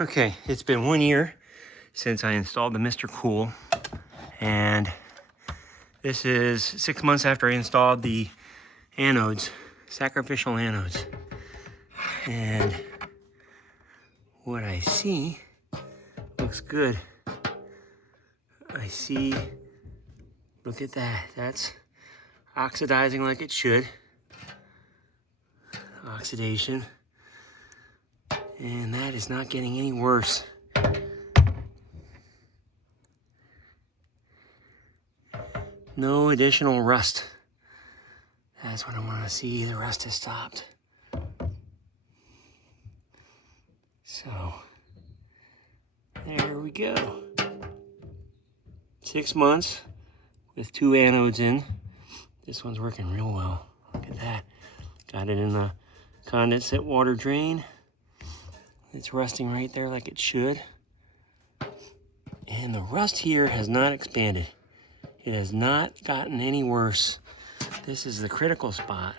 Okay, it's been 1 year since I installed the Mr. Cool, and this is 6 months after I installed the anodes, sacrificial anodes. And what I see looks good. I see, look at that, that's oxidizing like it should. Oxidation. And that is not getting any worse. No additional rust. That's what I want to see. The rust has stopped. So, there we go. 6 months with 2 anodes in. This one's working real well. Look at that. Got it in the condensate water drain. It's rusting right there like it should. And the rust here has not expanded. It has not gotten any worse. This is the critical spot.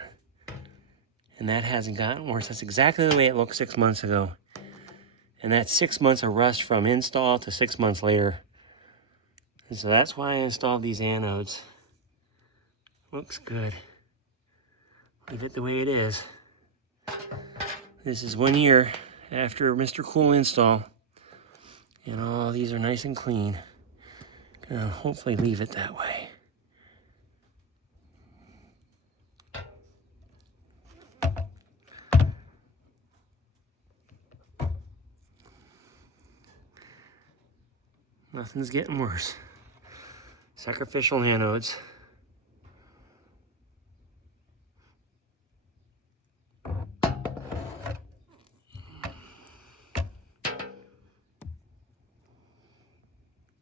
And that hasn't gotten worse. That's exactly the way it looked 6 months ago. And that's 6 months of rust from install to 6 months later. And so that's why I installed these anodes. Looks good. Leave it the way it is. This is 1 year after Mr. Cool install. And all these are nice and clean. Gonna hopefully leave it that way. Nothing's getting worse. Sacrificial anodes.